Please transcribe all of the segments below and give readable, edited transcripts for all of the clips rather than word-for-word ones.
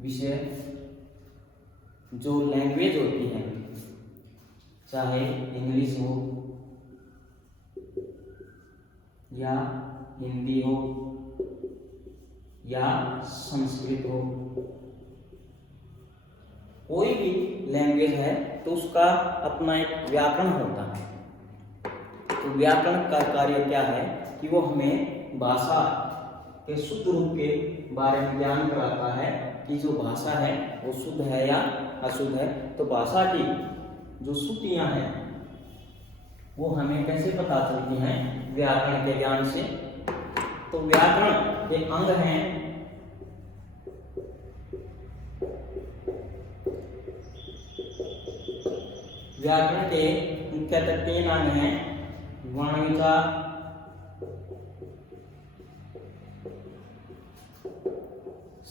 विषय जो लैंग्वेज होती है, चाहे इंग्लिश हो या हिंदी हो या संस्कृत हो, कोई भी लैंग्वेज है तो उसका अपना एक व्याकरण होता है। तो व्याकरण का कार्य क्या है कि वो हमें भाषा के शुद्ध रूप के बारे में ज्ञान कराता है कि जो भाषा है वो शुद्ध है या अशुद्ध है। तो भाषा की जो श्रुतियाँ हैं वो हमें कैसे पता चलती हैं? व्याकरण के ज्ञान से। तो व्याकरण के अंग हैं व्याकरण के मुख्यतः 3 अंग हैं: वर्ण विचार,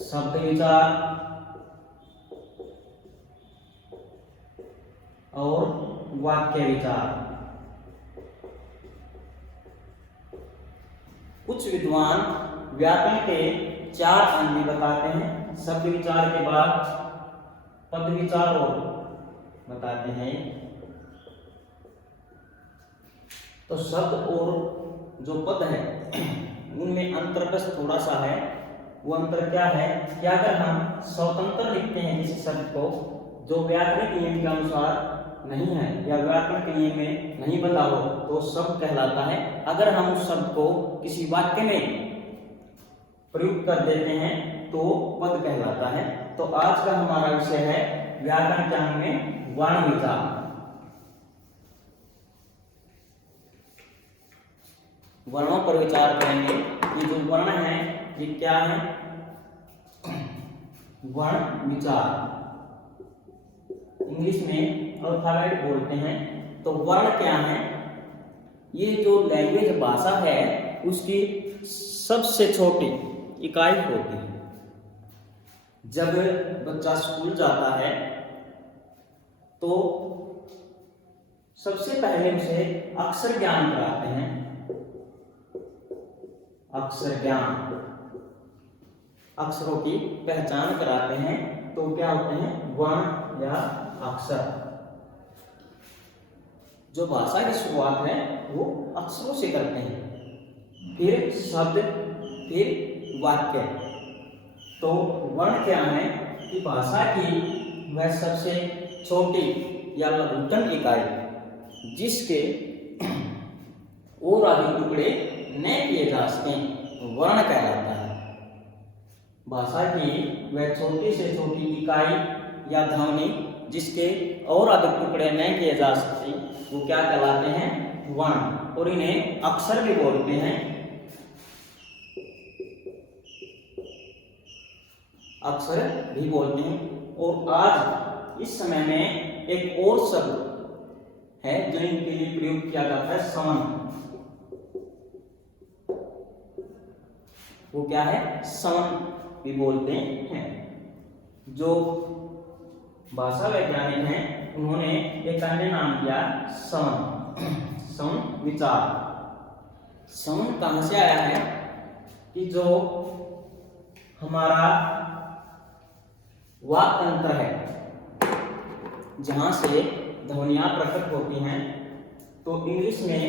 शब्द विचार और वाक्य विचार। कुछ विद्वान व्याकरण के 4 अंग बताते हैं। शब्द विचार के बाद पद विचार और बताते हैं। तो शब्द और जो पद है उनमें अंतर थोड़ा सा है। वो अंतर क्या है कि अगर हम स्वतंत्र लिखते हैं किसी शब्द को जो व्याकरणिक नियम के अनुसार नहीं है या व्याकरण के नियम में नहीं बंधा हो तो शब्द कहलाता है। अगर हम उस शब्द को किसी वाक्य में प्रयुक्त कर देते हैं तो पद कहलाता है। तो आज का हमारा विषय है व्याकरण के अंग में वर्ण विचार। वर्णों पर विचार करेंगे। ये जो वर्ण है ये क्या है? वर्ण विचार, इंग्लिश में अल्फाबेट बोलते हैं। तो वर्ण क्या है? ये जो लैंग्वेज भाषा है उसकी सबसे छोटी इकाई होती है। जब बच्चा स्कूल जाता है तो सबसे पहले उसे अक्षर ज्ञान कराते हैं। अक्षर ज्ञान, अक्षरों की पहचान कराते हैं। तो क्या होते हैं? वर्ण या अक्षर। जो भाषा की शुरुआत है वो अक्षरों से करते हैं, फिर शब्द, फिर वाक्य। तो वर्ण क्या है कि भाषा की वह सबसे छोटी या लघुतम इकाई जिसके और अधिक टुकड़े न किए जा सकें वर्ण कहलाता है। भाषा की वह छोटी से छोटी इकाई या ध्वनि जिसके और अधिक टुकड़े न किए जा सकते वो क्या कहलाते हैं? वर्ण। और इन्हें अक्षर भी बोलते हैं। अक्षर भी बोलते हैं। और आज इस समय में एक और शब्द है जो इनके लिए प्रयोग किया जाता है, सवन। वो क्या है? सवन भी बोलते हैं। जो भाषा वैज्ञानिक हैं उन्होंने एक अन्य नाम दिया सवन, सवन विचार। सवन कहां से आया है कि जो हमारा वाक तंत्र है जहां से ध्वनियां प्रकट होती हैं, तो इंग्लिश में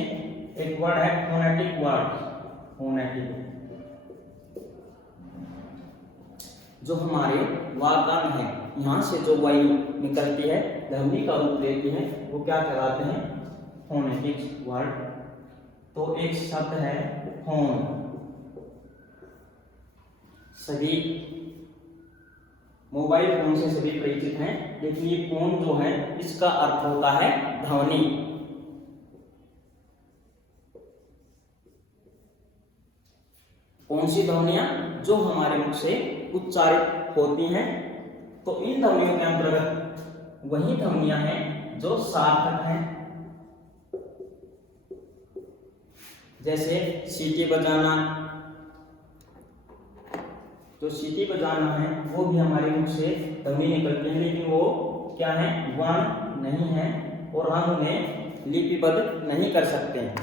एक वर्ड है फोनेटिक वर्ड। फोनेटिक जो हमारे वाक्यांश है, यहाँ से जो वायु निकलती है ध्वनि का रूप लेती है वो क्या कहलाते हैं? Phonetic word. तो एक शब्द है फोन। सभी मोबाइल फोन से सभी परिचित हैं, लेकिन ये फोन जो है इसका अर्थ होता है ध्वनि। कौन सी ध्वनियां? जो हमारे मुख से उच्चारित होती हैं। तो इन ध्वनियों के अंतर्गत वही ध्वनियां हैं जो सार्थक हैं, जैसे सीटी बजाना। जो सीटी बजाना है वो भी हमारे मुख से ध्वनि निकलती है, लेकिन वो क्या है? वर्ण नहीं है और हम उन्हें लिपिबद्ध नहीं कर सकते हैं।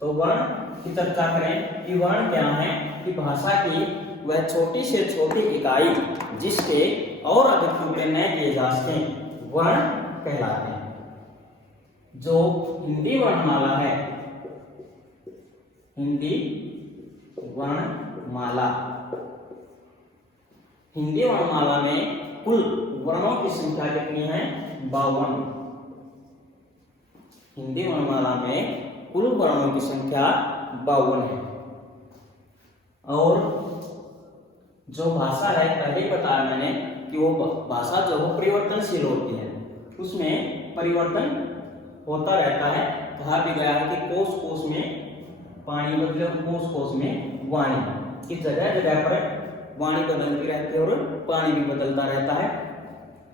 तो वर्ण की चर्चा करें कि वर्ण क्या है कि भाषा की वह छोटी से छोटी इकाई जिसके और अधिक टुकड़े न किए जा सकें वर्ण कहलाते हैं। जो हिंदी वर्णमाला है, हिंदी वर्णमाला, हिंदी वर्णमाला में कुल वर्णों की संख्या कितनी है? 52। हिंदी वर्णमाला में कुल वर्णों की संख्या 52 है। और जो भाषा है, पहले बताया मैंने कि वो भाषा जो है परिवर्तनशील होती है, उसमें परिवर्तन होता रहता है। कहा भी गया है कि कोस कोस में पानी बदले, कोस कोस में वाणी, कि जगह जगह पर वाणी बदलती रहती है और पानी भी बदलता रहता है।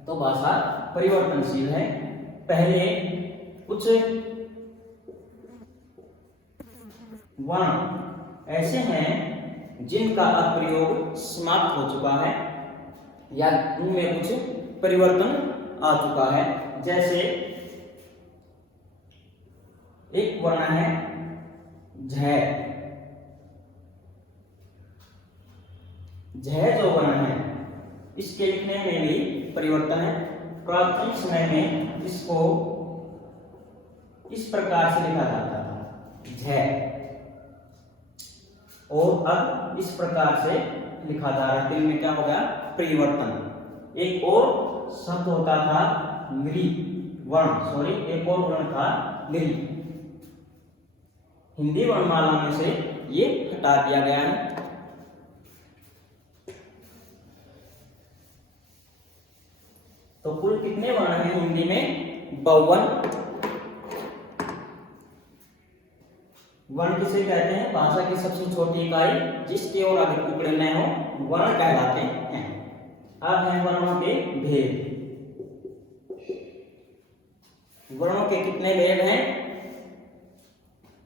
तो भाषा परिवर्तनशील है। पहले कुछ वर्ण ऐसे हैं जिनका प्रयोग समाप्त हो चुका है या उनमें कुछ परिवर्तन आ चुका है। जैसे एक वर्ण है झ। झ जो वर्ण है इसके लिखने में भी परिवर्तन है। प्राचीन समय में इसको इस प्रकार से लिखा जाता था झ, और अब इस प्रकार से लिखा जा रहा है। इनमें क्या हो गया? परिवर्तन। एक और शब्द होता था नृ वर्ण, एक और वर्ण था नृ। हिंदी वर्णमाला में से ये हटा दिया गया है। तो कुल कितने वर्ण हैं हिंदी में? 52 वर्ण। किसे कहते हैं? भाषा की सबसे छोटी इकाई जिसके और अधिक टुकड़े न हो वर्ण कहलाते हैं। अब हैं वर्णों के भेद। वर्णों के कितने भेद हैं?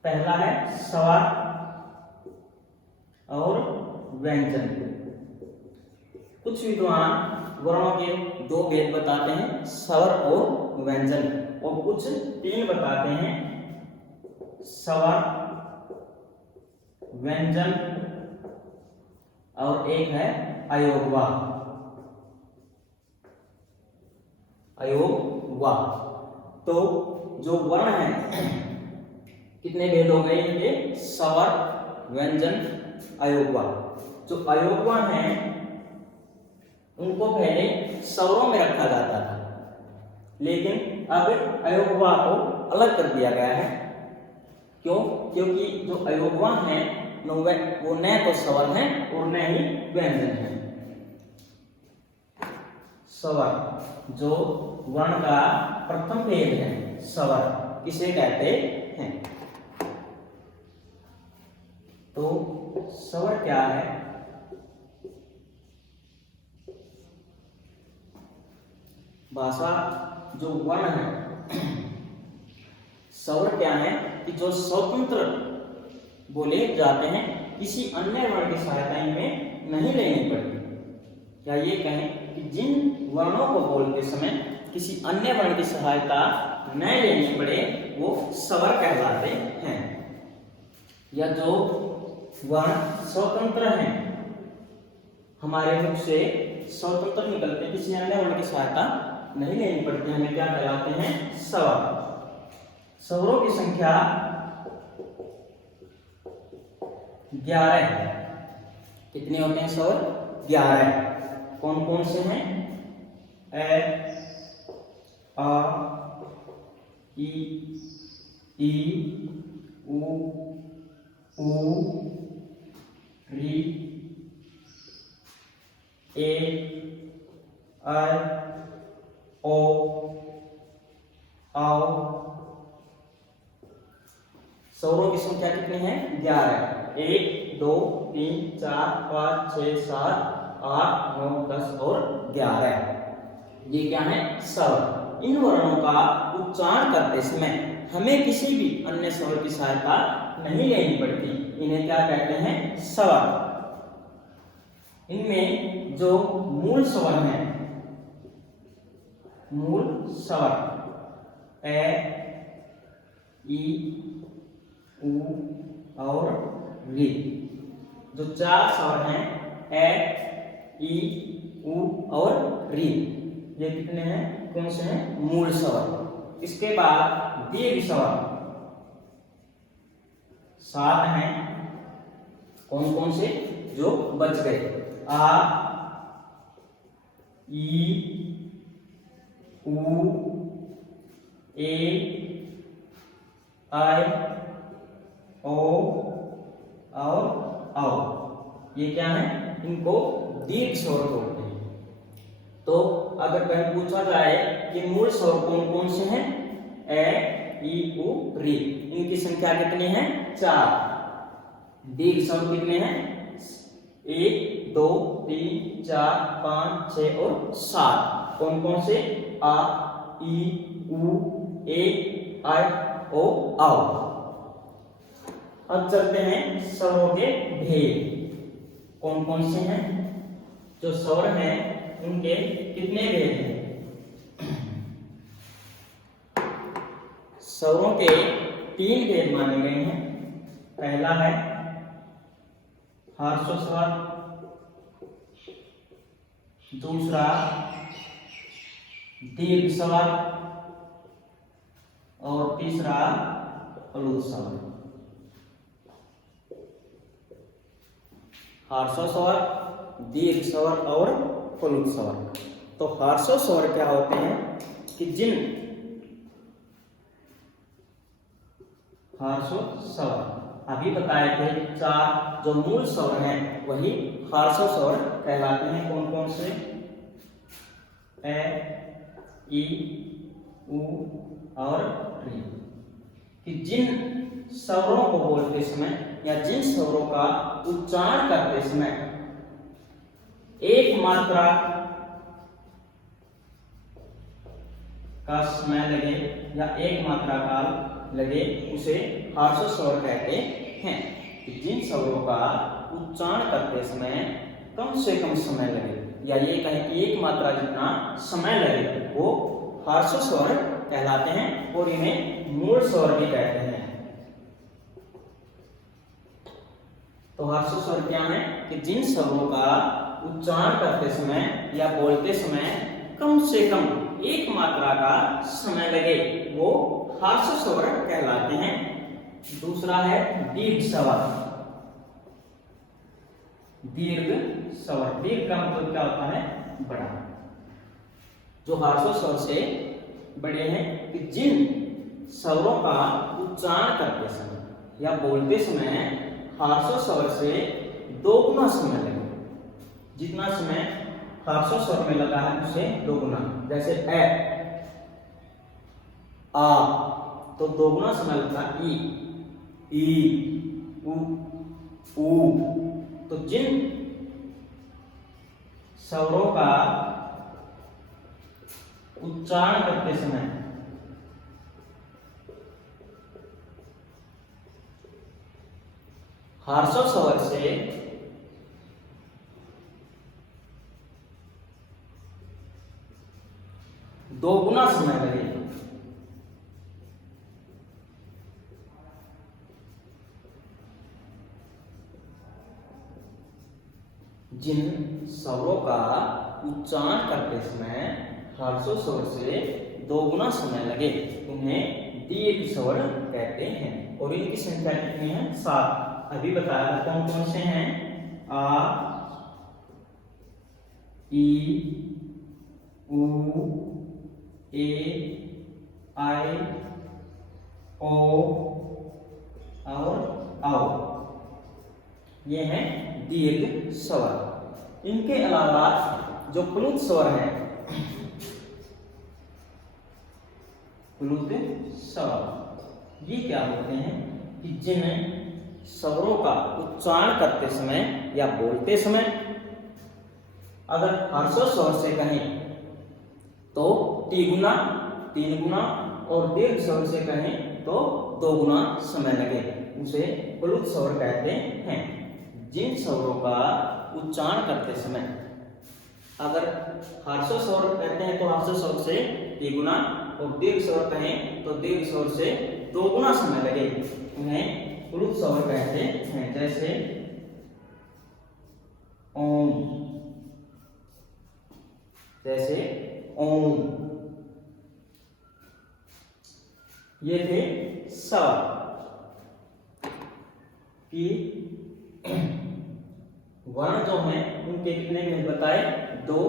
पहला है स्वर और व्यंजन। कुछ विद्वान वर्णों के 2 भेद बताते हैं, स्वर और व्यंजन, और कुछ 3 बताते हैं, स्वर, व्यंजन और एक है अयोगवा। अयोगवा। तो जो वर्ण है कितने भेद हो गए इनके? स्वर, व्यंजन, अयोगवा। जो अयोगवा हैं उनको पहले स्वरों में रखा जाता था, लेकिन अब अयोगवा को अलग कर दिया गया है। क्यों? क्योंकि जो अयोगवा हैं वो न तो स्वर हैं और न ही व्यंजन हैं। स्वर जो वर्ण का प्रथम भेद है, स्वर किसे कहते हैं? तो स्वर क्या है? भाषा जो वर्ण है, स्वर क्या है कि जो स्वतंत्र बोले जाते हैं, किसी अन्य वर्ण की सहायता इनमें नहीं लेनी पड़ती। या ये कहें कि जिन वर्णों को बोलते समय किसी अन्य वर्ण की सहायता न लेनी पड़े वो स्वर कहलाते हैं। या जो वर्ण स्वतंत्र हैं, हमारे मुख से स्वतंत्र निकलते, किसी अन्य वर्ण की सहायता नहीं लेनी पड़ती, हमें क्या कहलाते हैं? स्वर। स्वरों की संख्या 11 है। कितने होते हैं स्वर? 11। कौन कौन से हैं? ए, आ, ई, उ, री, ए, आई, ओ, आओ। स्वरों की संख्या कितनी है? 11। 1, 2, 3, 4, 5, 6, 7, 8, 9, 10 और 11। ये क्या है? स्वर। इन वर्णों का उच्चारण करते समय हमें किसी भी अन्य स्वर की सहायता नहीं लेनी पड़ती। इन्हें क्या कहते हैं? स्वर। इनमें जो मूल स्वर हैं, मूल स्वर ए, ई, उ और री, जो 4 स्वर हैं ए, ई, उ और री। ये कितने हैं, कौन से हैं, मूल स्वर। इसके बाद दीर्घ स्वर 7 हैं। कौन कौन से जो बच गए, आ, ई, उ, ए, आई, ओ और औ। ये क्या है, इनको दीर्घ स्वर बोलते हैं। तो अगर कहीं पूछा जाए कि मूल स्वर कौन कौन से हैं, ए, ई, उ, री, इनकी संख्या कितनी है, 4। दीर्घ स्वर कितने हैं, 1, 2, 3, 4, 5, 6 और 7। कौन कौन से, आ, ई, उ, ए, आई, ओ, औ। अब चलते हैं स्वरों के भेद। कौन कौन से हैं, जो स्वर हैं उनके कितने भेद हैं। स्वरों के 3 भेद माने गए हैं। पहला है ह्रस्व स्वर, दूसरा दीर्घ स्वर और तीसरा प्लुत स्वर। ह्रस्व स्वर, दीर्घ स्वर और प्लुत स्वर। तो ह्रस्व स्वर क्या होते हैं कि जिन ह्रस्व स्वर अभी बताए थे 4 जो मूल स्वर हैं वही ह्रस्व स्वर कहलाते हैं। कौन कौन से, ए, ई, उ और री। कि जिन स्वरों को बोलते समय या जिन स्वरों का उच्चारण करते समय एक मात्रा का समय लगे या एक मात्रा काल लगे उसे ह्रस्व स्वर कहते हैं। कि जिन स्वरों का उच्चारण करते समय कम से कम समय लगे या ये कहें कि एक मात्रा जितना समय लगे वो ह्रस्व स्वर कहलाते हैं और इन्हें मूल स्वर भी कहते हैं। तो ह्रस्व स्वर क्या है कि जिन स्वरों का उच्चारण करते समय या बोलते समय कम से कम एक मात्रा का समय लगे वो ह्रस्व स्वर कहलाते हैं। दूसरा है दीर्घ स्वर। दीर्घ स्वर, दीर्घ का मतलब क्या होता है, बड़ा। जो ह्रस्व स्वर से बड़े हैं कि जिन स्वरों का उच्चारण करते समय या बोलते समय ह्रस्व स्वर से 2 गुना समय लगे। जितना समय ह्रस्व स्वर में लगा है उसे 2 गुना। जैसे ए, आ, तो 2 गुना समय लगता है ई, उ। तो जिन स्वरों का उच्चारण करते समय ह्रस्व स्वर से 2 गुना समय लगे, जिन स्वरों का उच्चारण करते समय ह्रस्व स्वर से 2 गुना समय लगे उन्हें दीर्घ स्वर कहते हैं। और इनकी संख्या कितनी है, 7। अभी बताया कौन कौन से हैं, आ, ई, उ, ए, आई, ओ और औ। ये हैं दीर्घ स्वर। इनके अलावा जो प्लुत स्वर है, प्लुत स्वर ये क्या होते हैं कि जिन स्वरों का उच्चारण करते समय या बोलते समय अगर ह्रस्व स्वर से कहें तो 3 गुना 3 गुना और दीर्घ स्वर से कहें तो 2 गुना समय लगे उसे प्लुत स्वर कहते हैं। जिन स्वरों का उच्चारण करते समय अगर ह्रस्व स्वर कहते हैं तो ह्रस्व स्वर से 3 गुना और दीर्घ स्वर कहें तो दीर्घ स्वर से 2 गुना समय लगे उन्हें प्लुत स्वर कहते हैं। जैसे ओम, जैसे ओम। ये थे स्वर कि वर्ण जो हैं उनके कितने भेद बताए, दो,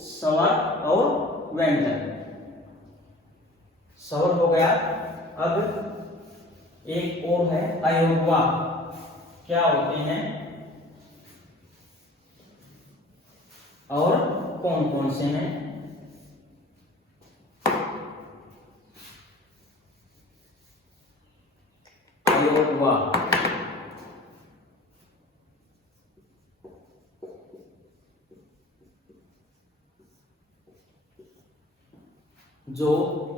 स्वर और व्यंजन। स्वर हो गया। अब एक और है अयोगवा। क्या होते हैं और कौन कौन से हैं? अयोगवा जो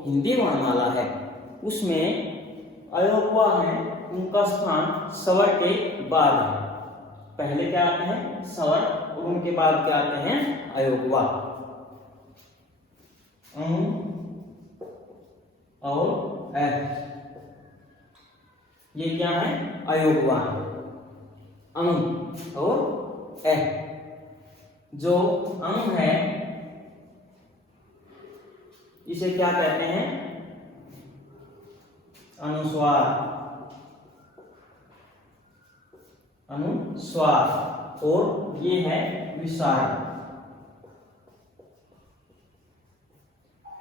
हिंदी वर्णमाला है उसमें अयोगवा है, उनका स्थान स्वर के बाद है। पहले क्या आते हैं? स्वर, और उनके बाद क्या आते हैं? अयोगवा। और ये क्या है? अयोगवा है। और जो है इसे क्या कहते हैं? अनुस्वार। और ये है विसर्ग।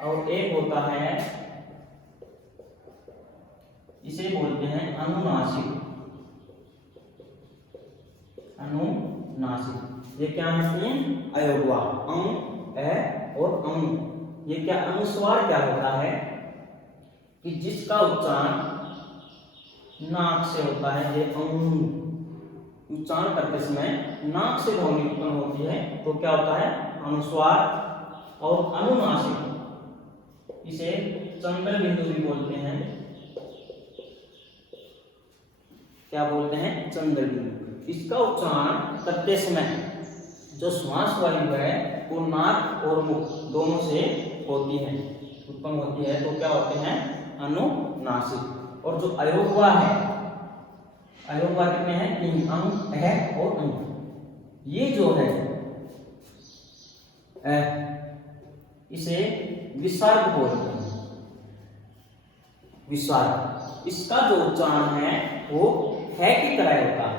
और एक होता है, इसे बोलते हैं अनुनासिक। ये क्या है? अयोगवा, और ये क्या? अनुस्वार क्या होता है कि जिसका उच्चारण नाक से होता है। ये उच्चारण करते समय नाक से ध्वनि उत्पन्न होती है तो क्या होता है? अनुस्वार। और अनुनासिक इसे चंद्र बिंदु भी बोलते हैं। क्या बोलते हैं? चंद्र बिंदु। इसका उच्चारण करते समय जो श्वास वायु है वो नाक और मुख दोनों से होती है, उत्पन्न होती है, तो क्या होते हैं? अनुनासिक। और जो अयोगवा है, अयोगवा कितने हैं? 3 और ये जो है इसे विसर्ग बोलते हैं। विसर्ग, इसका जो उच्चारण है वो है की तरह होता है।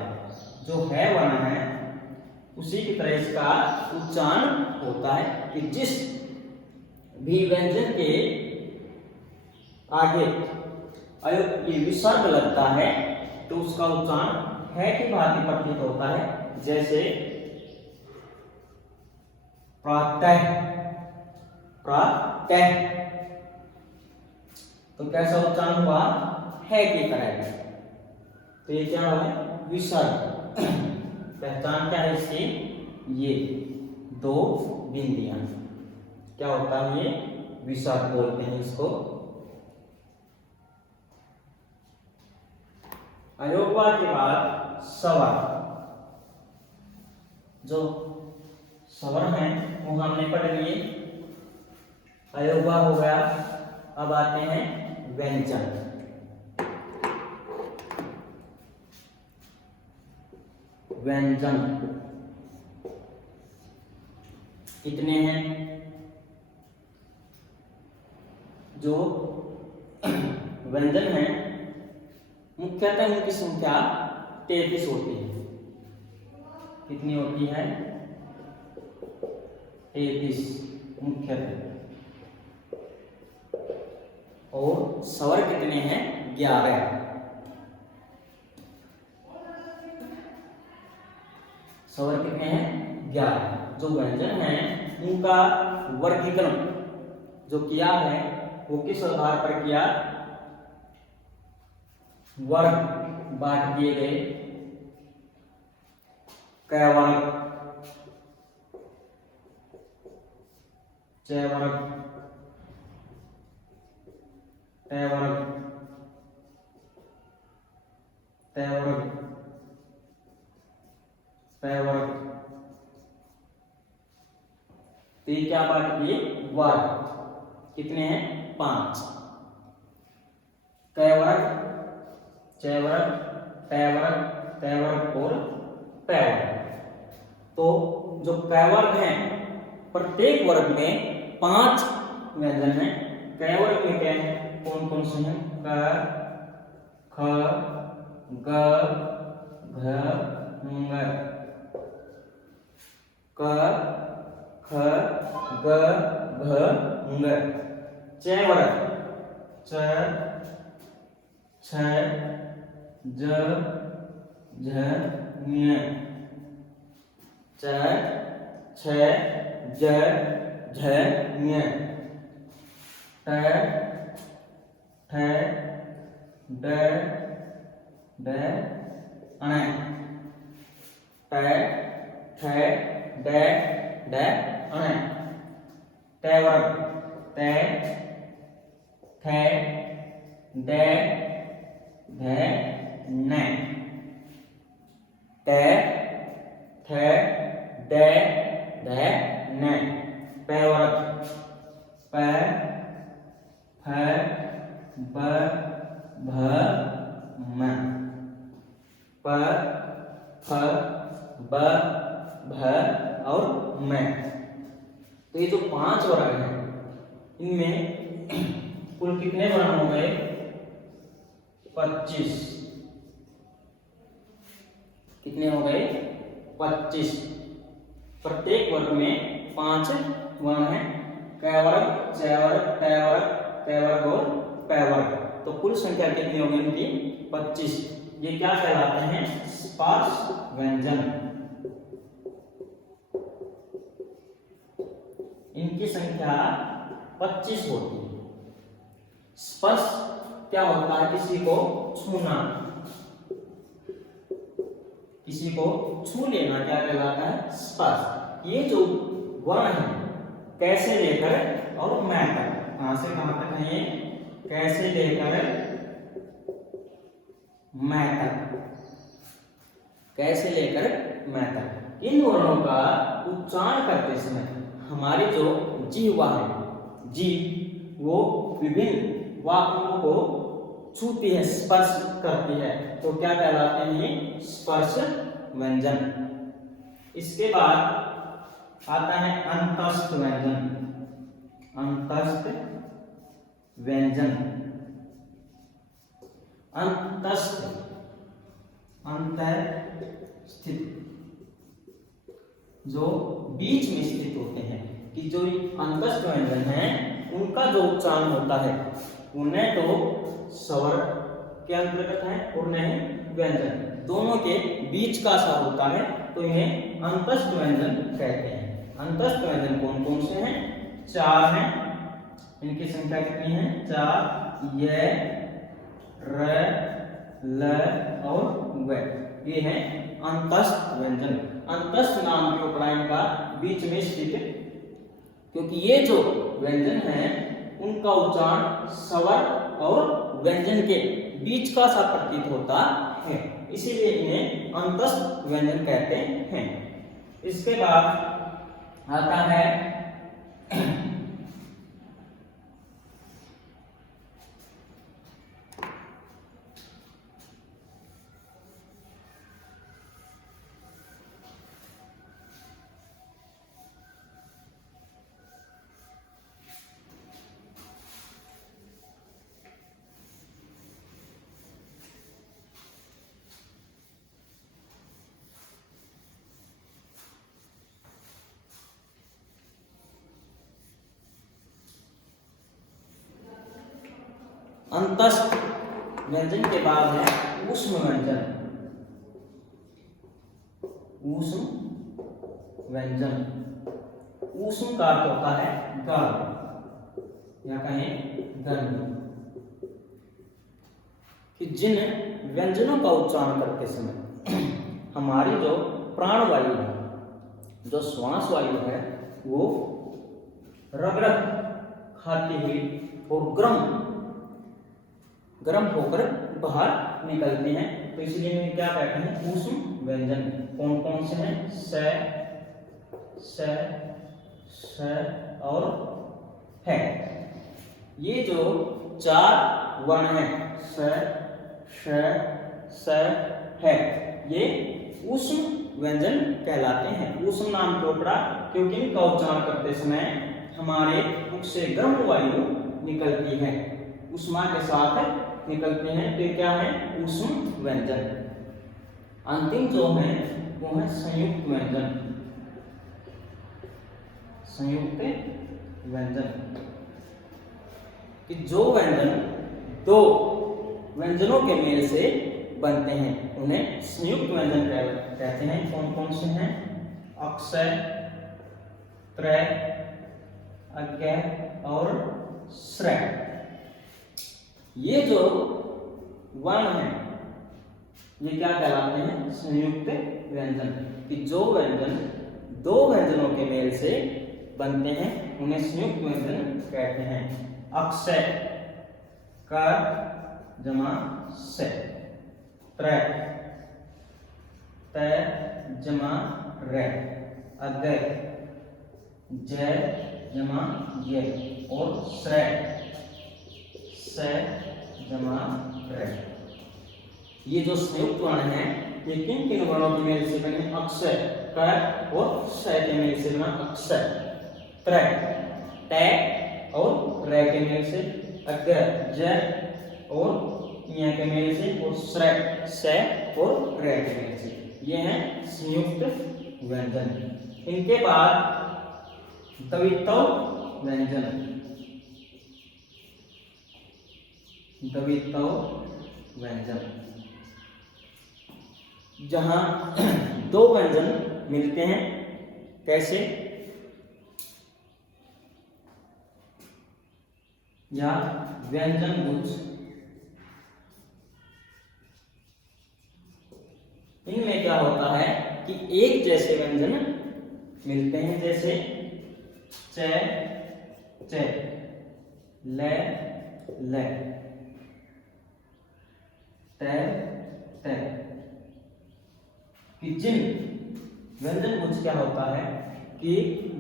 जो है वर्ण है उसी की तरह इसका उच्चारण होता है कि जिस भी व्यंजन के आगे ये विसर्ग लगता है तो उसका उच्चारण है की भांति प्रतीत होता है। जैसे प्रातः, तो कैसा उच्चारण हुआ? है की तरह। तो ये क्या है? विसर्ग। पहचान क्या है इसकी? ये 2 बिंदियां क्या होता है? ये विसर्ग बोलते हैं इसको। अयोगवा के बाद स्वर। जो स्वर हैं वो हमने पढ़ लिए। अयोगवा हो गया। अब आते हैं व्यंजन। व्यंजन कितने हैं? जो व्यंजन हैं मुख्यतः उनकी संख्या 33 होती है। कितनी होती है? 33 मुख्यतः। और स्वर कितने हैं? 11। स्वर कितने हैं? 11। जो व्यंजन हैं उनका वर्गीकरण जो किया है वो किस आधार पर किया? वर्ग बांट दिए गए। क वर्ग, च वर्ग, ट वर्ग, त वर्ग, प वर्ग। तो ये क्या बात की? वर्ग। कितने हैं? 5। क वर्ग, च वर्ग, ट वर्ग, त वर्ग और प वर्ग। तो जो क वर्ग है, प्रत्येक वर्ग में 5 व्यंजन है। क वर्ग में क्या है, कौन कौन से हैं, क, ख, ग, घ, ङ। क, ख, ग, घ, ङ। च वर्ग, च, छ, ज, झ, ञ। च, छ, ज, झ, ञ। ट, ठ, ड, ढ, ण। ट, ठ, ड, ढ, ण। ट वर्ग, ट, ठ, ड, ढ, ण। ट, ठ, ड, ढ, ण। प वर्ग, प, फ, ब, भ, म। प, फ, ब, भ और म। तो ये जो 5 वर्ग हैं, इनमें कुल कितने वर्ण हो गए, 25। कितने हो गए, 25। प्रत्येक वर्ग में 5 वर्ण हैं, क वर्ग, च वर्ग, ट वर्ग, क वर्ग और प वर्ग। तो कुल संख्या कितनी होगी इनकी, 25। ये क्या कहलाते हैं, स्पर्श व्यंजन। इनकी संख्या 25 होती है। स्पर्श क्या होता है, किसी को छूना, किसी को छू लेना क्या कहलाता है, स्पर्श। ये जो वर्ण है, कैसे लेकर और मैं तक, कहां से कहां तक है ये, कैसे लेकर मैं तक, कैसे लेकर मैं तक। इन वर्णों का उच्चारण करते समय हमारी जो जिह्वा है, जीभ, वो विभिन्न वाक्यों को छूती है, स्पर्श करती है, तो क्या कहलाते हैं ये, स्पर्श व्यंजन। इसके बाद आता है अंतस्थ व्यंजन। अंतस्थ व्यंजन, अंतस्थ, अंतस्थित, जो बीच में स्थित होते हैं, कि जो अंतस्थ व्यंजन है उनका जो उच्चारण होता है उन्हें तो स्वर के अंतर्गत है और नहीं व्यंजन, दोनों के बीच का सा होता है, तो इन्हें अंतस्थ व्यंजन कहते हैं। अंतस्थ व्यंजन कौन कौन से हैं, 4 हैं। इनकी संख्या कितनी है, 4, य, र, ल और व। ये है अंतस्थ व्यंजन। अंतस्थ नाम के उपनाम का बीच में स्थित, क्योंकि ये जो व्यंजन है उनका उच्चारण स्वर और व्यंजन के बीच का सा प्रतीत होता है, इसीलिए इन्हें अंतस्थ व्यंजन कहते हैं। इसके बाद आता है अंतस्थ व्यंजन के बाद है ऊष्म व्यंजन। ऊष्म व्यंजन, ऊष्म का अर्थ होता है गर्म या कहें गर्म, कि जिन व्यंजनों का उच्चारण करते समय हमारी जो प्राणवायु है, जो श्वास वायु है, वो रगरग खाती हुई और गर्म होकर बाहर निकलती हैं, तो इसलिए इन्हें क्या कहते हैं, ऊष्म व्यंजन। कौन कौन से हैं, स और है। ये जो 4 वर्ण हैं, स, श, है, ये ऊष्म व्यंजन कहलाते हैं। ऊष्म नाम क्यों पड़ा? क्योंकि इनका उच्चारण करते समय हमारे मुख से गर्म वायु निकलती है, ऊष्मा के साथ निकलते हैं, तो क्या है? ऊष्म व्यंजन। अंतिम जो है वो है संयुक्त व्यंजन। संयुक्त व्यंजन कि जो व्यंजन दो व्यंजनों के मेल से बनते हैं उन्हें संयुक्त व्यंजन कहते हैं। कौन कौन से हैं? अक्षय, त्रय, अज्ञय और श्रेय। ये जो वर्ण है ये क्या कहलाते हैं? संयुक्त व्यंजन। कि जो व्यंजन दो व्यंजनों के मेल से बनते हैं उन्हें संयुक्त व्यंजन कहते हैं। अक्षय क जमा से, त्रय तय जमा रे, अज्ञय जय जमा ये और श्रेय से जमा रे। ये जो संयुक्त वर्ण है ये किन किन वर्णों के मेल से बने? अक्षय क और श के मेल से बना अक्षय, त्रय तय और रे के मेल से, अज्ञय जय और य के मेल से और श्रेय से और रे के मेल से। ये हैं संयुक्त व्यंजन। इनके बाद द्वित्व व्यंजन। द्वित्व व्यंजन जहां दो व्यंजन मिलते हैं। कैसे? या व्यंजन गुच्छ। इनमें क्या होता है कि एक जैसे व्यंजन मिलते हैं, जैसे च च, ल ल, त त। कि जिन व्यंजन गुच्छ क्या होता है कि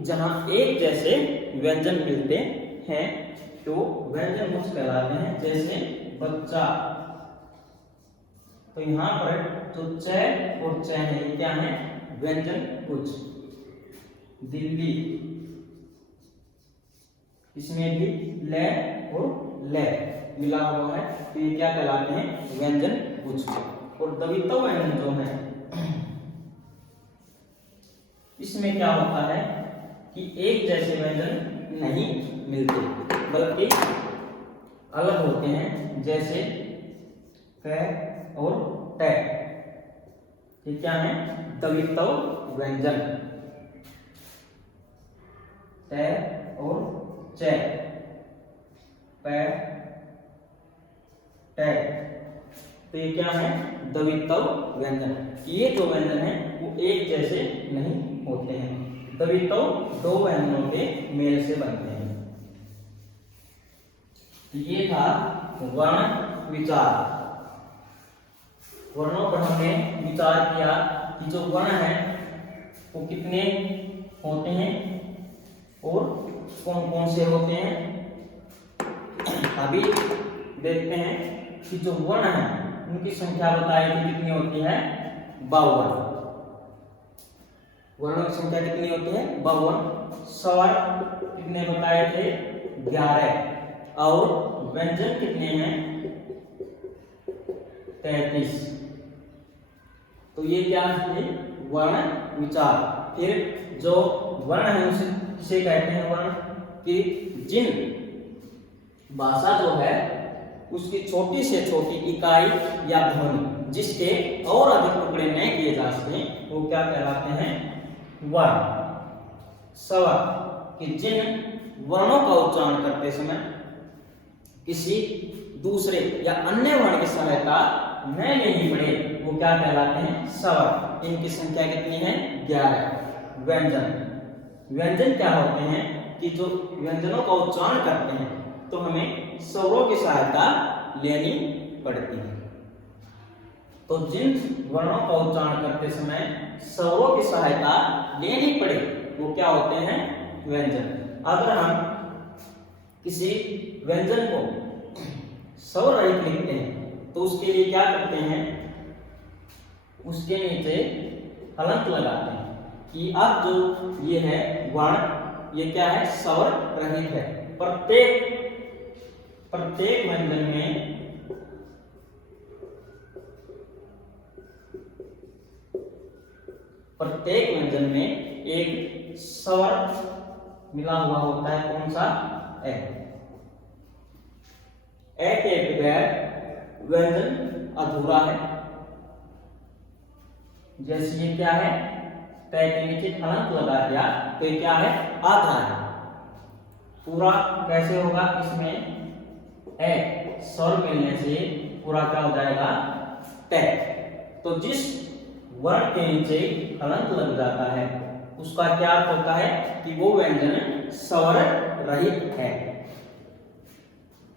जहां एक जैसे व्यंजन मिलते हैं तो व्यंजन गुच्छ कहलाते हैं। जैसे बच्चा, तो यहाँ पर जो च और च है ये क्या है? व्यंजन गुच्छ। दिल्ली, इसमें भी ल और ल मिला हुआ है तो ये क्या कहलाते हैं? व्यंजन गुच्छ। और द्वित्व व्यंजन जो है इसमें क्या होता है कि एक जैसे व्यंजन नहीं मिलते बल्कि अलग होते हैं, जैसे क और ट। ये क्या है? द्वित्व व्यंजन। ट और च, प ट, तो ये क्या है? द्वित्व व्यंजन। ये जो व्यंजन है वो एक जैसे नहीं होते हैं, द्वित्व दो व्यंजनों के मेल से बनते हैं। ये था वर्ण विचार। वर्णों पर हमने विचार किया कि जो वर्ण है वो कितने होते हैं और कौन कौन से होते हैं। अभी देखते हैं कि जो वर्ण है उनकी संख्या बताई कि कितनी होती है? 52। वर्णों की संख्या कितनी होती है? 52। स्वर कितने बताए थे? 11। और व्यंजन कितने हैं? 33। तो ये क्या है? वर्ण विचार। फिर जो वर्ण है उसे कहते हैं वर्ण कि जिन भाषा जो है उसकी छोटी से छोटी इकाई या ध्वनि जिसके और अधिक टुकड़े नहीं किए जा सके वो क्या कहलाते हैं? वर्ण। स्वर कि जिन वर्णों का उच्चारण करते समय किसी दूसरे या अन्य वर्ण की सहायता न लेनी पड़े वो क्या कहलाते हैं? स्वर। इनकी संख्या कितनी है? 11। व्यंजन। व्यंजन क्या होते हैं कि जो व्यंजनों का उच्चारण करते हैं तो हमें स्वरों की सहायता लेनी पड़ती है। तो जिन वर्णों का उच्चारण करते समय स्वरों की सहायता लेनी पड़े वो क्या होते हैं? व्यंजन। अगर हम किसी व्यंजन को स्वर रहित लिखते हैं तो उसके लिए क्या करते हैं? उसके नीचे हलंत लगाते हैं कि अब जो ये है वर्ण, ये क्या है, स्वर रहित है। प्रत्येक व्यंजन में एक स्वर मिला हुआ होता है। कौन सा? ए। ए के बगैर व्यंजन अधूरा है। जैसे ये क्या है, तय के नीचे हलंत लगा दिया तो ये क्या है, आधा है। पूरा कैसे होगा, इसमें ए स्वर मिलने से पूरा क्या हो जाएगा, तय। तो जिस वर्ण के नीचे हलंत लग जाता है उसका क्या अर्थ होता है कि वो व्यंजन स्वर रहित है।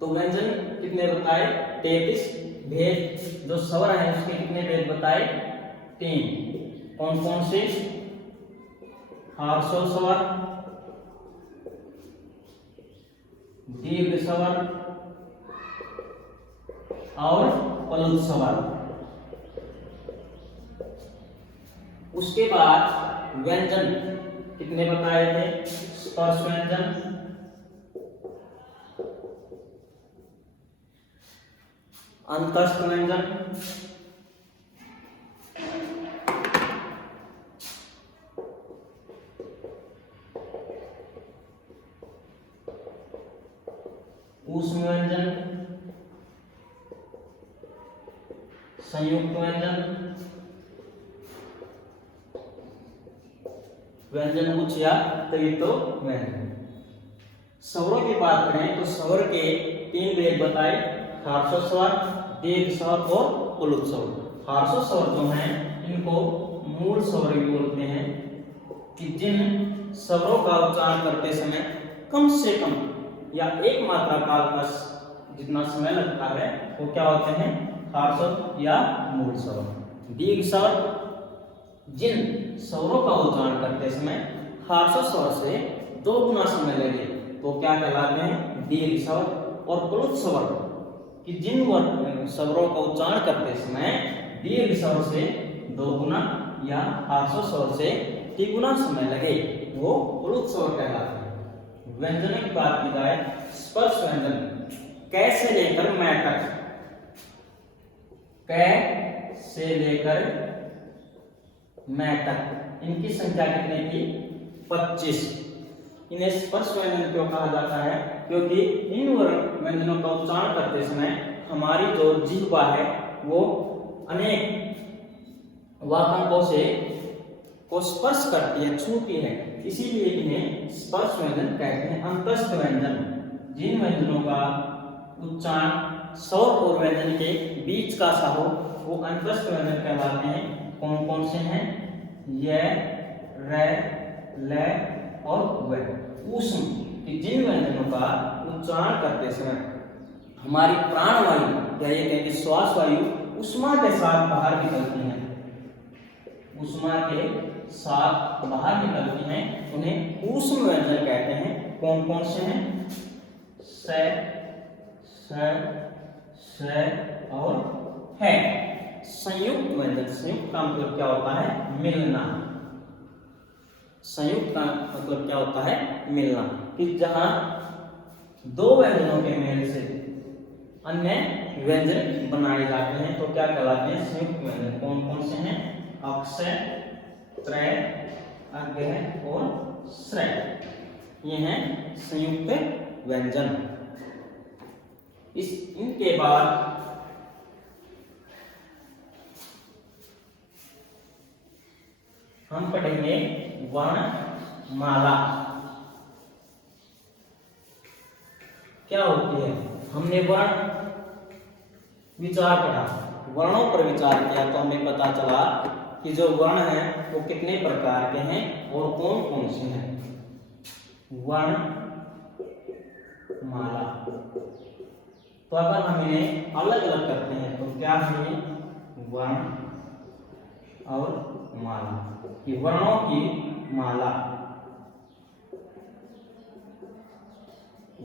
तो व्यंजन कितने बताए, 33 भेद। जो स्वर है उसके कितने भेद बताए, 3। कौन कौन से? ह्रस्व स्वर, दीर्घ स्वर और प्लुत स्वर। उसके बाद व्यंजन कितने बताए थे, स्पर्श व्यंजन, अंतस्थ व्यंजन, ऊष्म व्यंजन, संयुक्त व्यंजन, व्यंजन उच्च या त्रितो व्यंजन। स्वरों की बात करें तो स्वर के 3 भेद बताए, ह्रस्व स्वर, दीर्घ स्वर और प्लुत स्वर। ह्रस्व स्वर जो हैं इनको मूल स्वर भी बोलते हैं, कि जिन स्वरों का उच्चारण करते समय कम से कम या एक मात्रा काल का जितना समय लगता है वो क्या होते हैं, ह्रस्व या मूल स्वर। दीर्घ स्वर, जिन स्वरों का उच्चारण करते समय ह्रस्व स्वर से 2 गुना समय लगे तो क्या कहलाते हैं, दीर्घ स्वर। और प्लुत स्वर कि जिन स्वरों का उच्चारण करते समय दीर्घ स्वर से 2 गुना या ह्रस्व स्वर से 3 गुना समय लगे वो प्लुत स्वर कहलाते हैं। व्यंजनों की बात की जाए, स्पर्श व्यंजन कै से लेकर मैं तक, कै से लेकर मैं तक, इनकी संख्या कितनी थी, 25। इन्हें स्पर्श व्यंजन क्यों कहा जाता है, क्योंकि इन व्यंजनों का उच्चारण करते समय हमारी जो जिह्वा है वो अनेक वाक्यांकों से को स्पर्श करती है, छूती है, इसीलिए इन्हें स्पर्श व्यंजन कहते हैं। अंतस्थ व्यंजन, जिन व्यंजनों का उच्चारण स्वर और व्यंजन के बीच का सा हो वो अंतस्थ व्यंजन कहलाते हैं। कौन कौन से हैं, य, र, ल और व। ऊष्म कि जिन व्यंजनों का उच्चारण करते समय हमारी प्राण वायु या ये कहें कि श्वास वायु ऊष्मा के साथ बाहर निकलती है, ऊष्मा के साथ बाहर निकलती हैं, उन्हें ऊष्म व्यंजन कहते हैं। कौन कौन से हैं, स, स और है। संयुक्त व्यंजन, संयुक्त का मतलब क्या होता है, मिलना। संयुक्त का मतलब क्या होता है, मिलना, कि जहां 2 व्यंजनों के मेल से अन्य व्यंजन बनाए जाते हैं तो क्या कहलाते हैं, संयुक्त व्यंजन। कौन कौन से हैं, अक्षय, त्रय, अज्ञ और श्रय, ये हैं संयुक्त व्यंजन। इनके बाद हम पढ़ेंगे वर्णमाला क्या होती है। हमने वर्ण विचार पढ़ा, वर्णों पर विचार किया तो हमें पता चला कि जो वर्ण है वो कितने प्रकार के हैं और कौन कौन से हैं। वर्णमाला, तो अगर हम इन्हें अलग अलग करते हैं तो क्या है, वर्ण और माला, कि वर्णों की माला,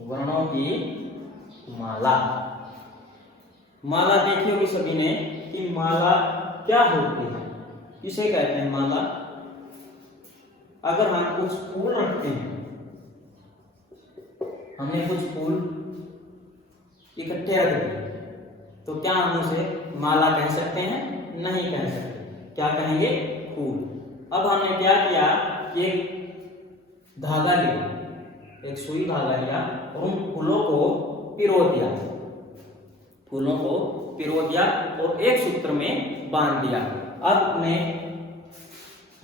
वर्णों की माला। माला देखी होगी सभी ने कि माला क्या होती है। किसे कहते हैं माला? अगर हम कुछ फूल रखते हैं, हमने कुछ फूल इकट्ठे रख दिए, तो क्या हम उसे माला कह सकते हैं? नहीं कह सकते। क्या कहेंगे? फूल। अब हमने क्या किया कि एक धागा लिया, एक सुई धागा लिया और उन फूलों को पिरो दिया, फूलों को पिरो दिया और एक सूत्र में बांध दिया। अब उन्हें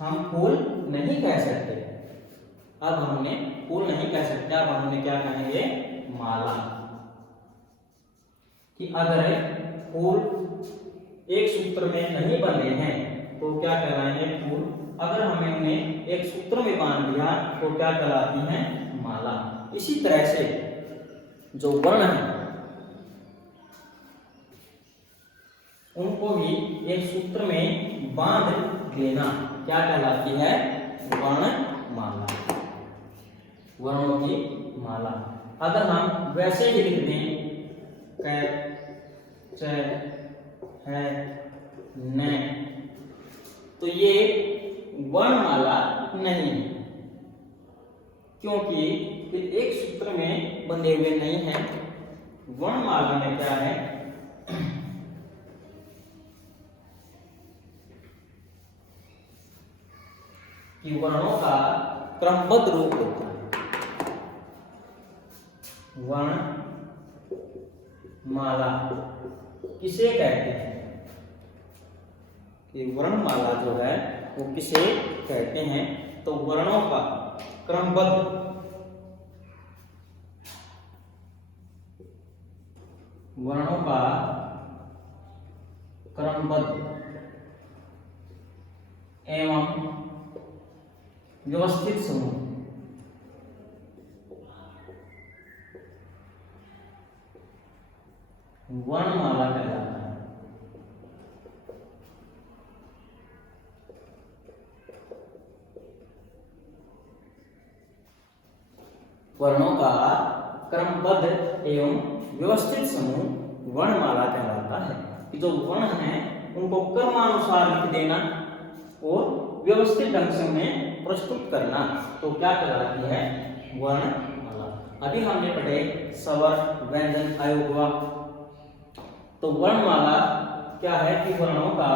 हम फूल नहीं कह सकते, अब हमने फूल नहीं कह सकते, अब हमने क्या कहेंगे? माला। कि अगर फूल एक सूत्र में नहीं बने हैं तो क्या कहलाएंगे? फूल। अगर हमें उन्हें एक सूत्र में बांध दिया तो क्या कहलाती हैं? माला। इसी तरह से जो वर्ण है उनको भी एक सूत्र में बांध देना क्या कहलाती है? वर्णमाला, वर्णों की माला। अगर हम वैसे ही लिख दें क, च, है, न, तो ये वर्णमाला नहीं है, क्योंकि एक सूत्र में बंधे हुए नहीं है। वर्णमाला में क्या है कि वर्णों का क्रमबद्ध रूप होता है। वर्णमाला किसे कहते हैं? कि वर्णमाला जो है वो किसे कहते हैं? तो वर्णों का क्रमबद्ध, वर्णों का क्रमबद्ध एवं व्यवस्थित समूह, वर्णमाला कहलाता है। वर्णों का क्रमबद्ध एवं व्यवस्थित समूह वर्णमाला कहलाता है। कि जो वर्ण हैं उनको क्रमानुसार लिख देना और व्यवस्थित ढंग से उन्हें प्रस्तुत करना तो क्या कहलाती है? वर्णमाला। अभी हमने पढ़े स्वर, व्यंजन, अयोगवा। तो वर्णमाला क्या है? कि वर्णों का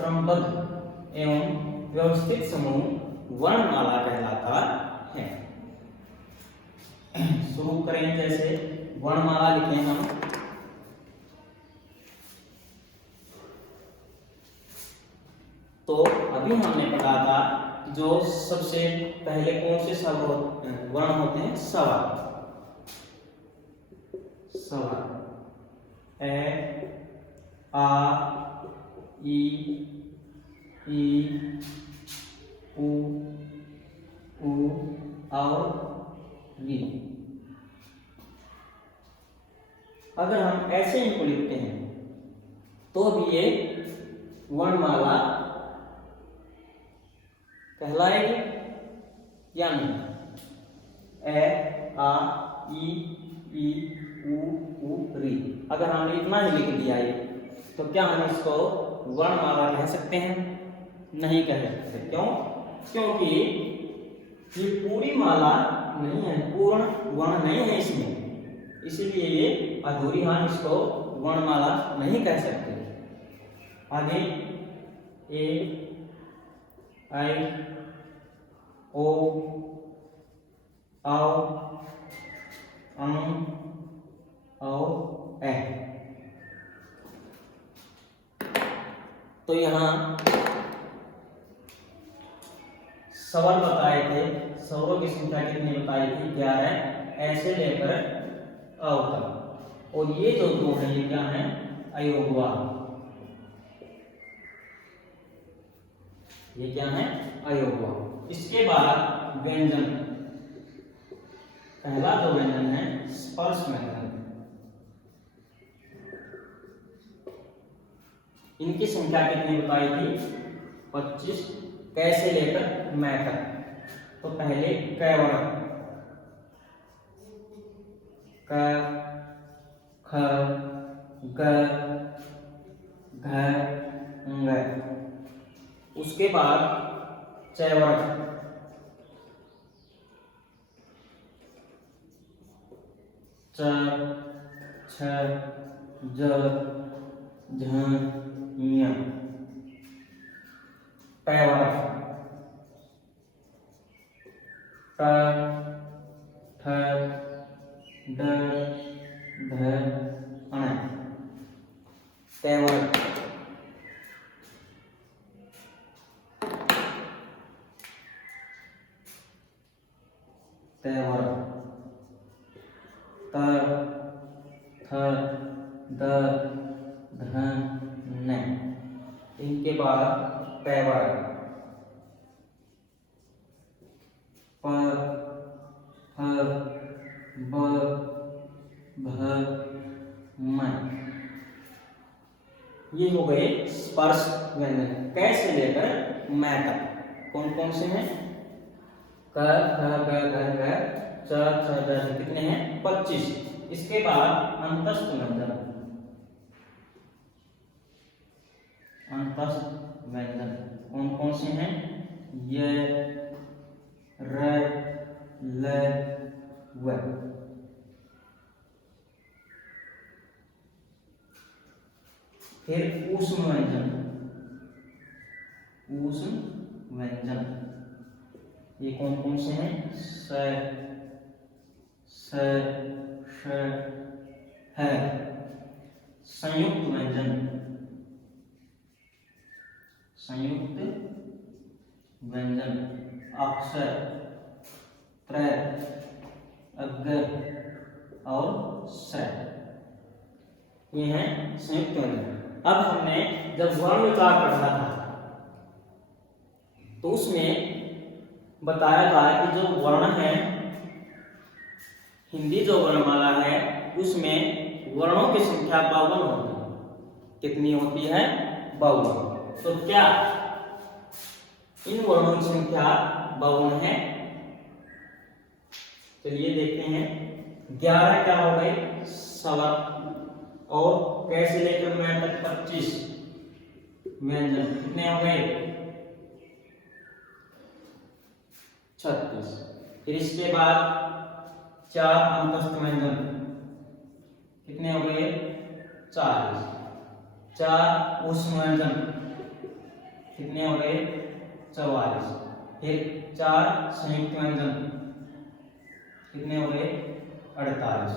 क्रमबद्ध एवं व्यवस्थित समूह वर्णमाला कहलाता है। शुरू करें, जैसे वर्णमाला लिखें हम। तो अभी हमने पढ़ा था जो सबसे पहले कौन से वर्ण होते हैं? स्वर। स्वर ए, आ, ई, उ, और री। अगर हम ऐसे इनको लिखते हैं तो भी ये वर्णमाला कहलाएगी या नहीं? ए, आ, ई, उ, री। अगर हमने इतना ही लिख दिया ये, तो क्या हम इसको वर्णमाला कह सकते हैं? नहीं कह सकते। क्यों? क्योंकि ये पूरी माला नहीं है, पूर्ण वर्ण नहीं है इसमें, इसलिए ये अधूरी, हम इसको वर्णमाला नहीं कह सकते। आगे ए, आई, ओ, औ, औ, ए। तो यहाँ स्वर बताए थे, स्वरों की संख्या कितनी बताई थी? 11, ऐसे लेकर अ तक। और ये जो दो है ये क्या है? अयोगवा। ये क्या है? अयोगवा। इसके बाद व्यंजन। पहला जो व्यंजन है स्पर्श व्यंजन। इनकी संख्या कितनी बताई थी? 25, कैसे लेकर मैं तक। तो पहले क वर्ण, क, ख, ग, घ, ng। उसके बाद च वर्ग, च, छ, ज, झ, ञ, ट वर्ग, ट, ठ, ड, ढ, ण, ट वर्ग, ट वर्ग, त, थ, द, ध, न, इनके बाद ट वर्ग, प, फ, ब, भ, म। ये हो गए स्पर्श व्यंजन क से लेकर मैं तक। कौन कौन से हैं? क, ख, ग, घ, घ, च, छ, ज, झ। कितने हैं? 25। इसके बाद अंतस्थ व्यंजन, अंतस्थ व्यंजन कौन कौन से हैं? य, र, ल, व। फिर ऊष्म व्यंजन, ऊष्म व्यंजन ये कौन कौन से हैं? स, स, श, ह। संयुक्त व्यंजन, संयुक्त व्यंजन अक्षर, त्र, अग्र और स, ये हैं संयुक्त व्यंजन। अब हमने जब वर्ण विचार पढ़ा था तो उसमें बताया था कि जो वर्ण है, हिंदी जो वर्णमाला है उसमें वर्णों की संख्या 52 होती है। कितनी होती है? 52। तो क्या इन वर्णों की संख्या 52 है? चलिए देखते हैं। 11 क्या हो गए? सवा, और कैसे लेकर मैं तक 25 व्यंजन कितने हो गए? 36। फिर इसके बाद 4 अंतस्थ व्यंजन कितने हो गए? 40। 4 ऊष्म व्यंजन कितने हो गए? 44। फिर 4 संयुक्त व्यंजन कितने हो गए? 48।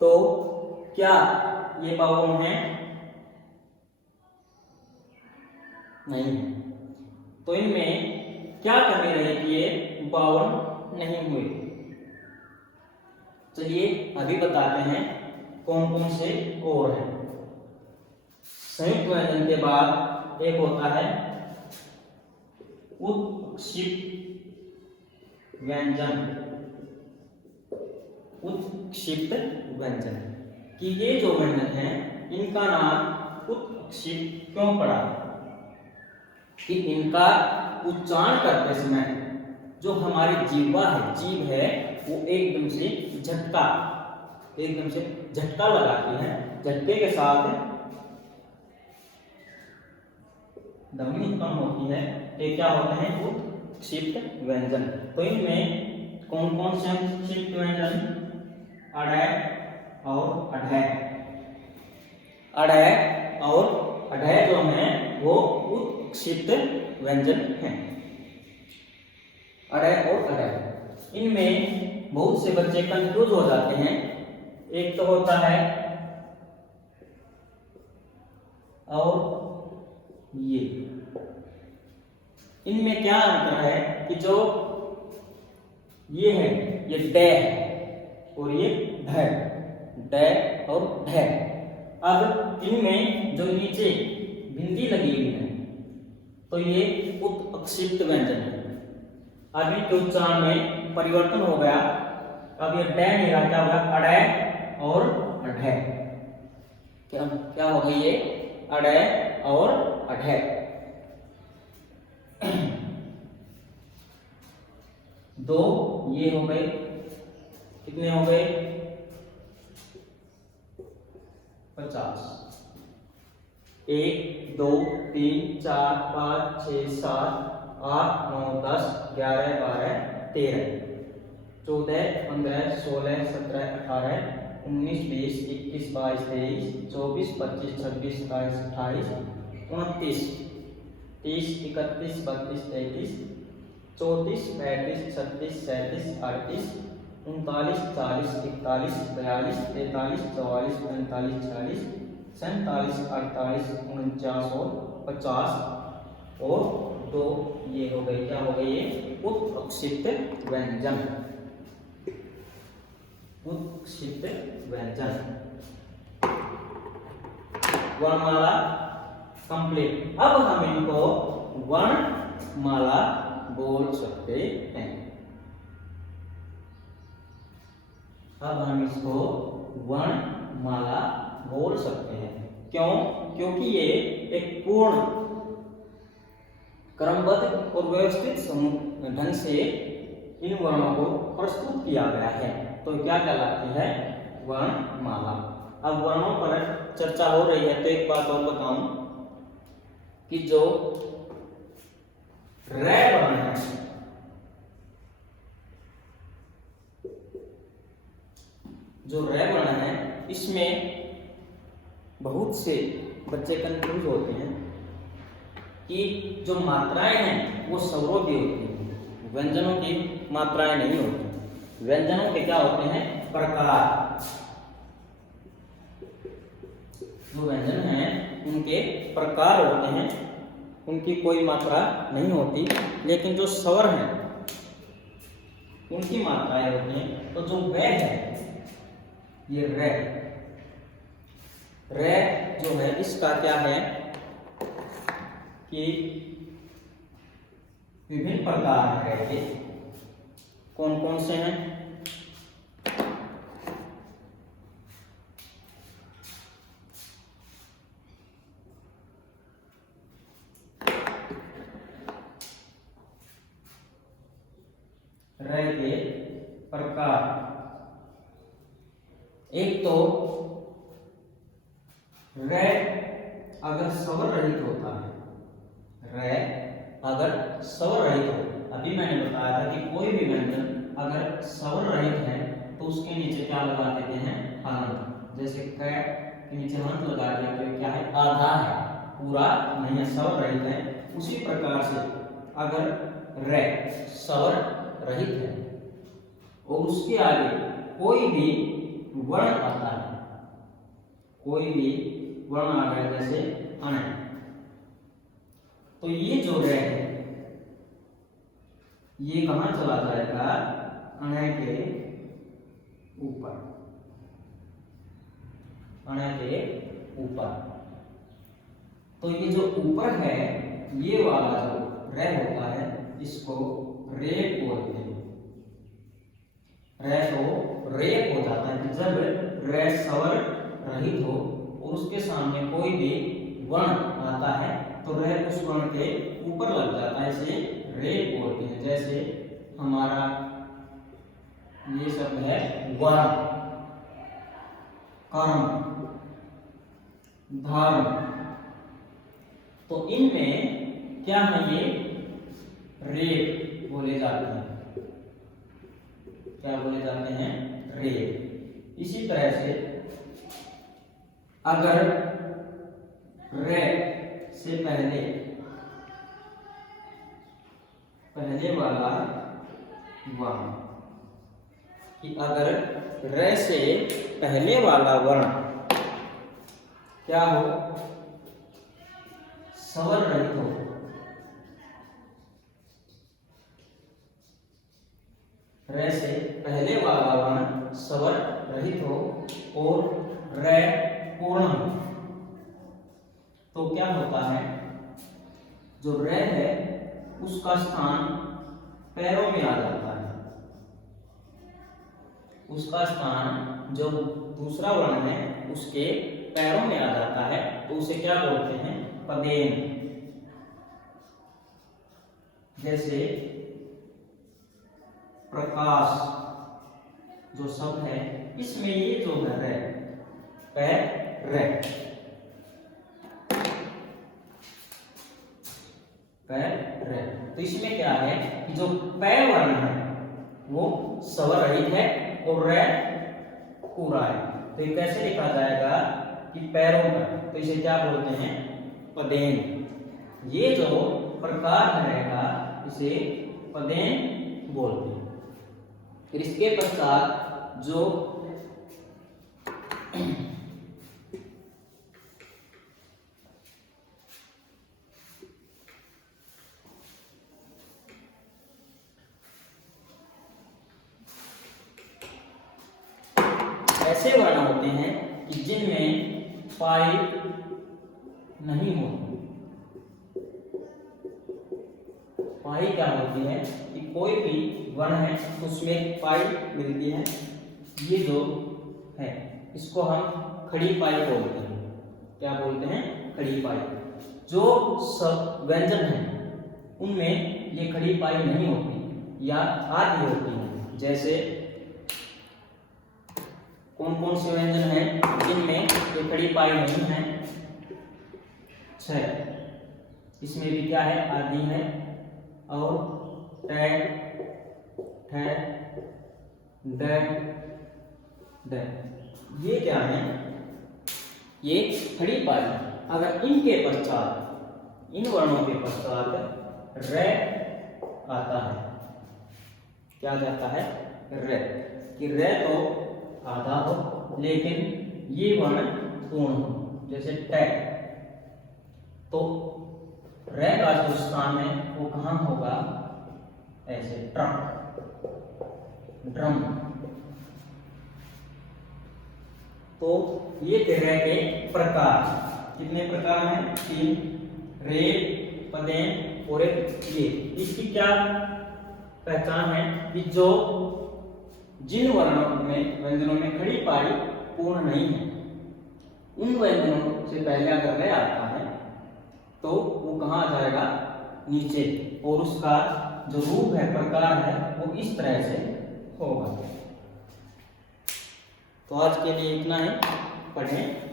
तो क्या ये 52 है? नहीं है। तो इनमें क्या कमी रही कि ये 52 नहीं हुए? चलिए अभी बताते हैं कौन कौन से और हैं। संयुक्त व्यंजन के बाद एक होता है उत्क्षिप्त व्यंजन, उत्क्षिप्त व्यंजन कि ये जो व्यंजन है इनका नाम उत्क्षिप्त क्यों पड़ा? कि इनका उच्चारण करते समय जो हमारी जीवा है, जीभ है, वो एकदम से झटका लगाती है। झटके के साथ ध्वनि उत्पन्न होती है। ये क्या होते हैं? उत्क्षिप्त व्यंजन। तो इनमें कौन कौन से उत्क्षिप्त व्यंजन? अड़ै और अढै। अड़ै और अढै जो हैं वो उत्क्षिप्त व्यंजन हैं। अड़ै और अढै। इनमें बहुत से बच्चे कंफ्यूज हो जाते हैं। एक तो होता है और ये, इनमें क्या अंतर है कि जो ये है ये डै है और ये ढै, डै और ढै। अब इनमें जो नीचे बिंदी लगी हुई है तो ये उत्क्षिप्त व्यंजन है। अब इनके उच्चारण में परिवर्तन हो गया। अब ये डै नहीं रहा, क्या हो गया? अड़ै और अढै। क्या हो गई ये? अड़ै और अढै। दो ये हो गए, कितने हो गए? 50। 1 2 3 4 5 6 7 8 9 10 11 12 13 14 15 16 17 18 19 20 21 22 23 24 25 26 27 28 29 30 31 32 33 34 35 36 37 38 39 40 41 42 43 44 45 46 47 48 49 और 50 और 2 ये हो गई, क्या हो गई, ये उत्क्षिप्त व्यंजन। उत्क्षिप्त व्यंजन। वर्णमाला कंप्लीट। अब हम इनको वर्णमाला बोल सकते हैं। अब हम इसको वर्णमाला बोल सकते हैं। क्यों? क्योंकि ये एक पूर्ण क्रमबद्ध और व्यवस्थित ढंग से इन वर्णों को प्रस्तुत किया गया है, तो क्या कहलाती है, वर्णमाला। अब वर्णों पर चर्चा हो रही है तो एक बात और बताऊं कि जो रै वर्ण है, जो रै वर्ण है, इसमें बहुत से बच्चे कंफ्यूज होते हैं कि जो मात्राएं हैं वो स्वरों की होती हैं, व्यंजनों की मात्राएं नहीं होती। व्यंजनों के क्या होते हैं, प्रकार। जो व्यंजन हैं उनके प्रकार होते हैं, उनकी कोई मात्रा नहीं होती। लेकिन जो स्वर हैं उनकी मात्राएं होती हैं। तो जो वे है, ये रे, रे जो है इसका क्या है कि विभिन्न प्रकार हैं रे के। कौन कौन से हैं? रे के प्रकार, एक तो रे अगर स्वर रहित होता है, रे अगर स्वर रहित हो, अभी मैंने बताया था कि कोई भी व्यंजन अगर स्वर रहित है तो उसके नीचे क्या लगा देते हैं, हलंत। जैसे क के नीचे हलंत लगा दिया तो क्या है, आधा है, पूरा नहीं है, स्वर रहित है। उसी प्रकार से अगर रे स्वर रहित है और उसके आगे कोई भी वर्ण आता है, कोई भी वर्ण आ गया जैसे अण, तो ये जो रे है ये कहां चला जाएगा, अण के ऊपर, अण के ऊपर। तो ये जो ऊपर है, ये वाला जो रे होता है इसको रे बोलते हैं। रे तो रेप हो जाता है जब रे स्वर रहित हो और उसके सामने कोई भी वर्ण आता है तो रे उस वर्ण के ऊपर लग जाता है, इसे रेप बोलते हैं। जैसे हमारा ये शब्द है वर्ण, कर्म, धर्म, तो इनमें क्या है, ये रेप बोले जाते हैं। क्या बोले जाते हैं, रेप। इसी तरह से अगर रे से पहले वाला वर्ण, कि अगर रे से पहले वाला वर्ण क्या हो, स्वर रहित हो, रे से पहले वाला वर्ण स्वर रहित हो और रे पूर्ण हो, तो क्या होता है, जो रे है उसका स्थान पैरों में आ जाता है। उसका स्थान जो दूसरा वर्ण है उसके पैरों में आ जाता है, तो उसे क्या बोलते हैं, पदेन। जैसे प्रकाश जो शब्द है, इसमें ये जो है रे, पैर रे। तो इसमें क्या है कि जो पै वर्ण है वो स्वर रहित है और रै पूरा है। तो ये कैसे लिखा जाएगा कि पैरों का, तो इसे क्या बोलते हैं, पदेन। ये जो प्रकार रहेगा इसे पदेन बोलते हैं। फिर इसके पश्चात जो ऐसे वर्ण होते हैं कि जिनमें पाई नहीं होती। पाई क्या होती है कि कोई भी वर्ण है उसमें पाई मिलती है। ये जो है इसको हम खड़ी पाई बोलते हैं। क्या बोलते हैं, खड़ी पाई। जो सब व्यंजन है उनमें ये खड़ी पाई नहीं होती या आदि होती है। जैसे कौन कौन से व्यंजन हैं जिनमें ये खड़ी पाई नहीं है, छह। इसमें भी क्या है, आदि है और टै, ठै, ड, ड, ये क्या है, ये खड़ी पाई। अगर इनके पश्चात, इन वर्णों के पश्चात रै आता है, क्या जाता है, रै। कि रै तो आधा हो लेकिन ये वर्ण पूर्ण हो। जैसे टै, तो रै का जो स्थान है वो कहाँ होगा, ऐसे ट्रक, ड्रम। तो ये रै के प्रकार, कितने प्रकार हैं, 3, रे, पदेन और एक ये। इसकी क्या पहचान है कि जो जिन वर्णों में, व्यंजनों में खड़ी पाई पूर्ण नहीं है, उन व्यंजनों से पहले अगर रै आता है तो वो कहाँ आ जाएगा, नीचे, और उसका जो रूप है, प्रकार है, वो इस तरह से होगा। तो आज के लिए इतना ही, पढ़ें।